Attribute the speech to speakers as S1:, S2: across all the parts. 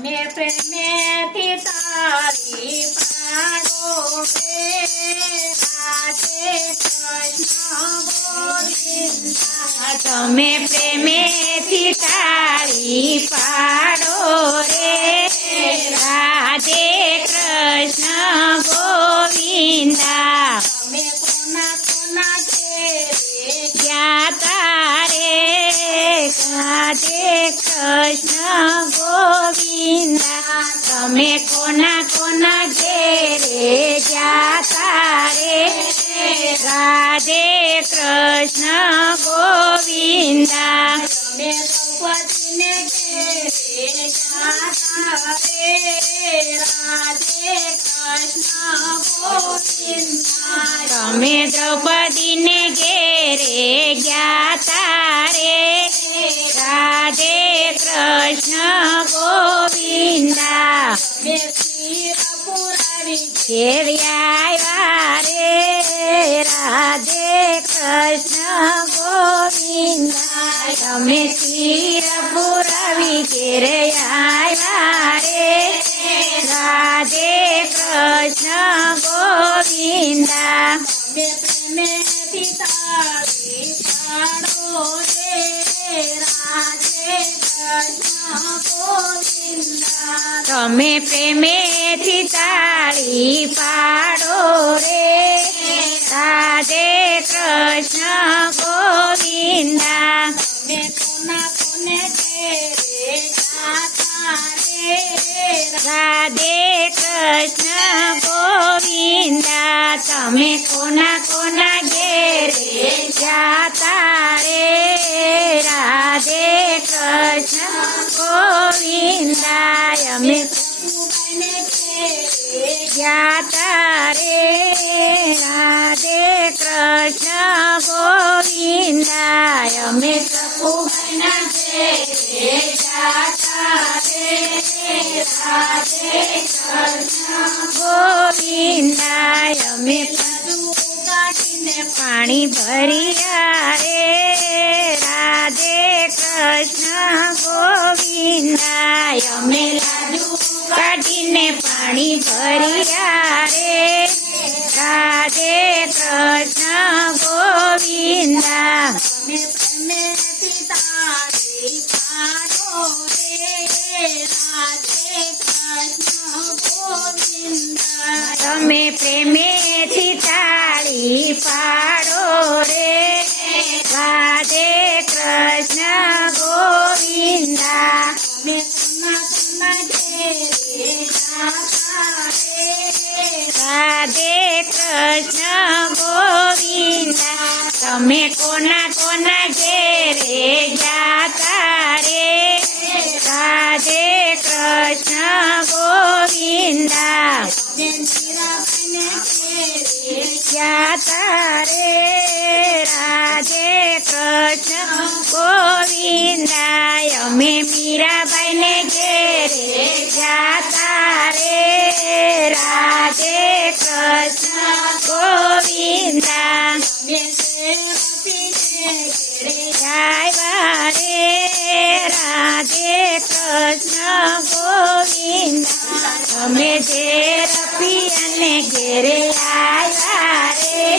S1: તમે પ્રેમેથી તાળી પાડો રે રાધે કૃષ્ણ ગોવિંદા.
S2: તમે પ્રેમેથી
S1: દ્રૌપદીને ઘેરે જાતા રે. રાધે કૃષ્ણ
S2: ઘેરે ગયા તારે રાધે કૃષ્ણ ગોવિંદા
S1: તમે શિર
S2: ઘેર આવ્યા
S1: પાડો રે ગોવિંદા
S2: તમે પ્રેમેથી તાળી પાડો રે. પાણી ભર્યા રે રાધે કૃષ્ણ ગોવિંદા અમે લાડુ કાઢીને પાણી ભર્યા રે રાધે કૃષ્ણ ગોવિંદા
S1: તમે પ્રેમેથી તાળી પાડો રે રાધે કૃષ્ણ ગોવિંદા
S2: તમે પ્રેમેથી हीरा बन गे जाता
S1: रे राधे
S2: कृष्ण गोविंदा गाय रे राधे कृष्ण गोविंदा। हमें देर पियन गिर आया रे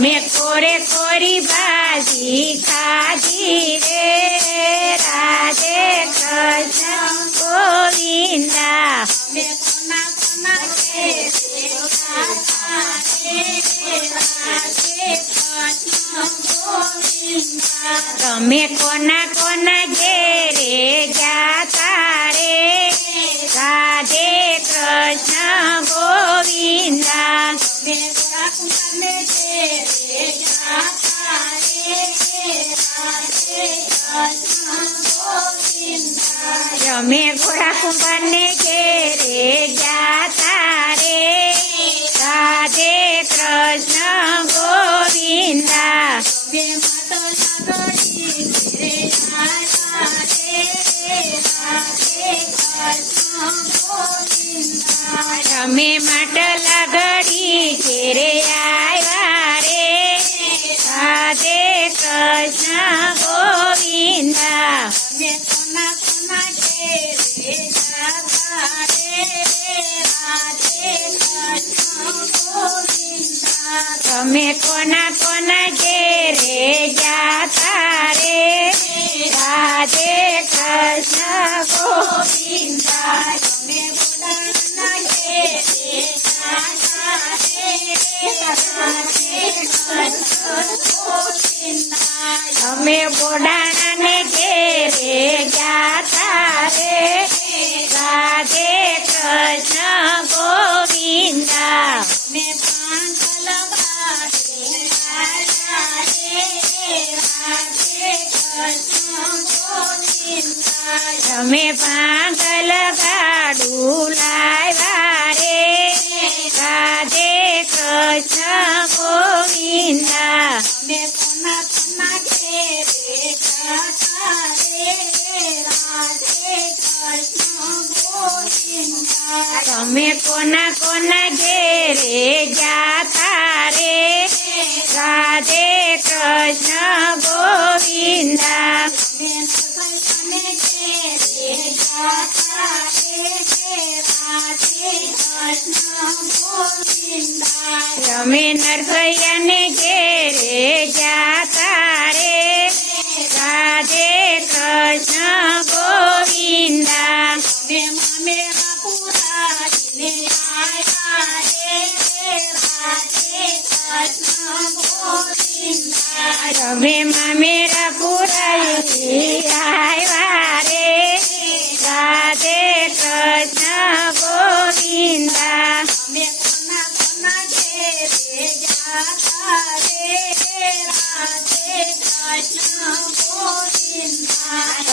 S1: મેં
S2: કોરે કોરી ભાજી ખાધી રે, રાધે કૃષ્ણ ગોવિંદા
S1: મેં કોના કોના કે
S2: તમે કોના
S1: તમે
S2: ઘોડા કુંભારને ઘેરે
S1: ગયા me for now. हमें कोना कोना घेरे जाता
S2: रे। राधे कृष्ण गोविंदा। रमे नरसैया ने घेरे जा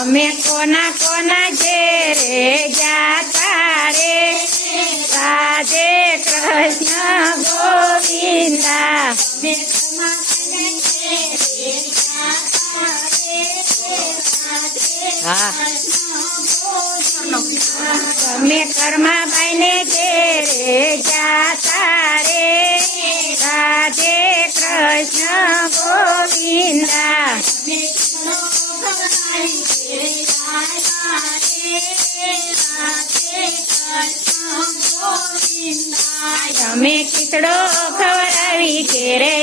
S1: અમે કોના કોના ઘેરે જાતા રે? રાધે કૃષ્ણ ગોવિંદા.
S2: અમે કોના કોના
S1: તમે
S2: કર્મા ಕೆ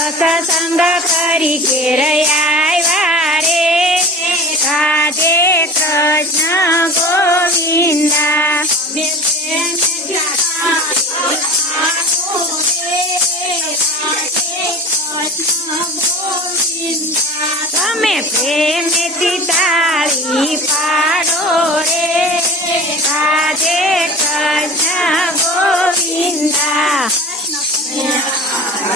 S2: Pasa samba cari kiraya.